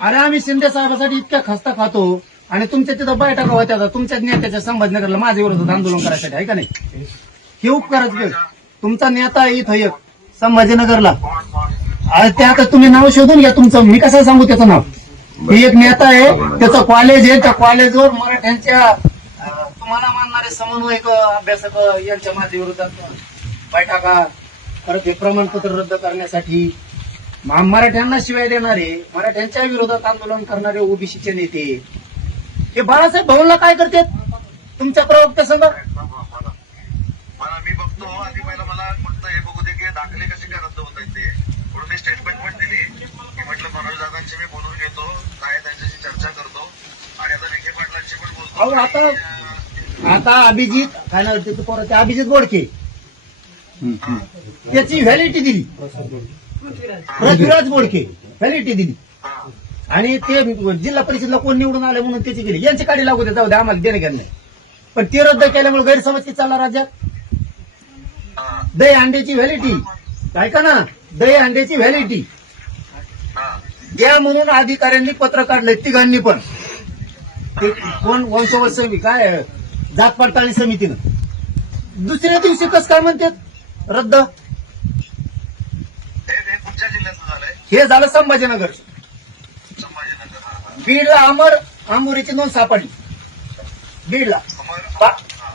अरे आम्ही शिंदे साहेबासाठी इतक्या खस्ता खातो आणि तुमच्या तिथं बैठका होत्या तुमच्या नेत्याच्या संभाजीनगरला माझ्या विरोधात आंदोलन करायसाठी आहे का नाही? हे उपकारच घेऊ. तुमचा नेता आहे इथं एक संभाजीनगरला. अरे ते आता तुम्ही नाव शोधून घ्या तुमचं, मी कसं सांगू त्याचं नाव. हे एक नेता आहे, त्याचं कॉलेज आहे, त्या कॉलेजवर मराठ्यांच्या तुम्हाला मानणारे समन्वयक अभ्यासक यांच्या माझ्या विरोधात बैठका परत हे प्रमाणपत्र रद्द करण्यासाठी मराठ्यांना शिवाय देणारे, मराठ्यांच्या विरोधात आंदोलन करणारे ओबीसीचे नेते हे बाळासाहेब भाऊंना काय करतात तुमच्या प्रवक्त्या संघ? मला मी बघतो आधी पहिला मला म्हटलं हे बघू दे की दाखले कसे काय रद्द होत आहेत ते. म्हणून मी स्टेटमेंट पण दिली की म्हटलं मनोज दादांशी मी बोलून घेतो, काय त्यांच्याशी चर्चा करतो आणि आता विखे पाटलांशी पण बोलतो. आता अभिजित काय नाव त्याचं पोरं, ते अभिजित बोडके त्याची व्हॅलिडिटी दिली, पृथ्वीराज बोडके व्हॅलिडिटी दिली आणि ते जिल्हा परिषदला कोण निवडून आले म्हणून त्याची गेली. यांची काढी लागू दे, जाऊ दे, आम्हाला देणं घेणं नाही. पण ते रद्द केल्यामुळे गैरसमज किती चालला राज्यात. दही अंड्याची व्हॅलिडिटी ऐका ना, दही अंड्याची व्हॅलिडिटी द्या म्हणून अधिकाऱ्यांनी पत्र काढलंय तिघांनी पण. ते कोण वंशवळ काय जात पडताळणी समितीनं दुसऱ्या दिवशी कसं काय म्हणतात रद्द. कुठच्या जिल्ह्याचं झालंय? हे झालं संभाजीनगर. संभाजीनगर. बीडला आंबोरीची नोंद सापडली. बीडला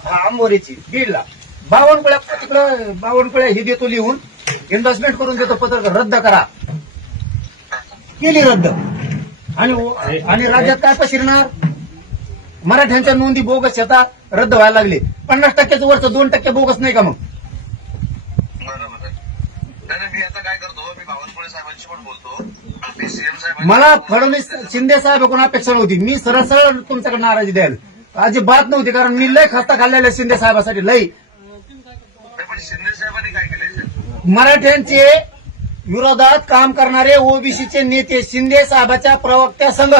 आंबोरीची बीडला बावनकुळ्या हे देतो लिहून, इन्व्हेस्टमेंट करून देतो पत्र रद्द करा. केली रद्द. आणि राज्यात काय पसरणार? मराठ्यांच्या नोंदी बोगस येतात, रद्द व्हायला लागले. 50%चं वरचं 2% बोगस नाही का मग? बरोबर आहे. मी आता काय करतो, मी बावनकुळे साहेबांशी पण बोलतो. मी सीएम साहेब मला फडणवीस शिंदे साहेबांकडून अपेक्षा नव्हती. मी सरळ तुमच्याकडे नाराजी द्यायला अजिबात नव्हती, कारण मी लय खस्ता खाल्लेला शिंदे साहेबासाठी लय. पण शिंदे साहेबांनी काय केलंय? मराठ्यांचे विरोधात काम करणारे ओबीसीचे नेते शिंदे साहेबाच्या प्रवक्त्या संघ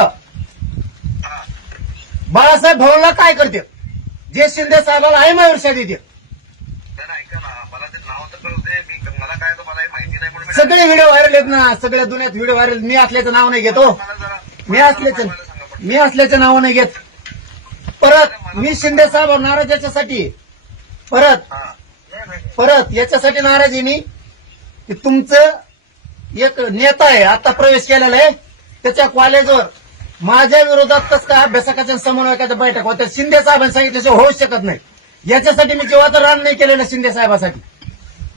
बाळासाहेब भाऊंना काय करते जे शिंदे साहेबाला आहे वर्षा देते. ऐका ना, मला ते नाव तर कळू दे. मला काय मला माहिती नाही म्हणून सगळे व्हिडिओ व्हायरल आहेत ना, सगळ्या दुनियात व्हिडिओ व्हायरल. मी असल्याचं नाव नाही घेतो, मी असल्याचं नाव नाही घेत. परत मी शिंदे साहेब नाराज याच्यासाठी, परत याच्यासाठी नाराज आहे मी की तुमचं एक नेता आहे आता प्रवेश केलेला आहे, त्याच्या कॉलेजवर माझ्या विरोधात कसं काय अभ्यासकाच्या समन्वयकाच्या बैठक होत्या शिंदे साहेबांनी सांगितल्याशिवाय होऊच शकत नाही. याच्यासाठी मी जेव्हा तर रान नाही केलेलं शिंदे साहेबासाठी.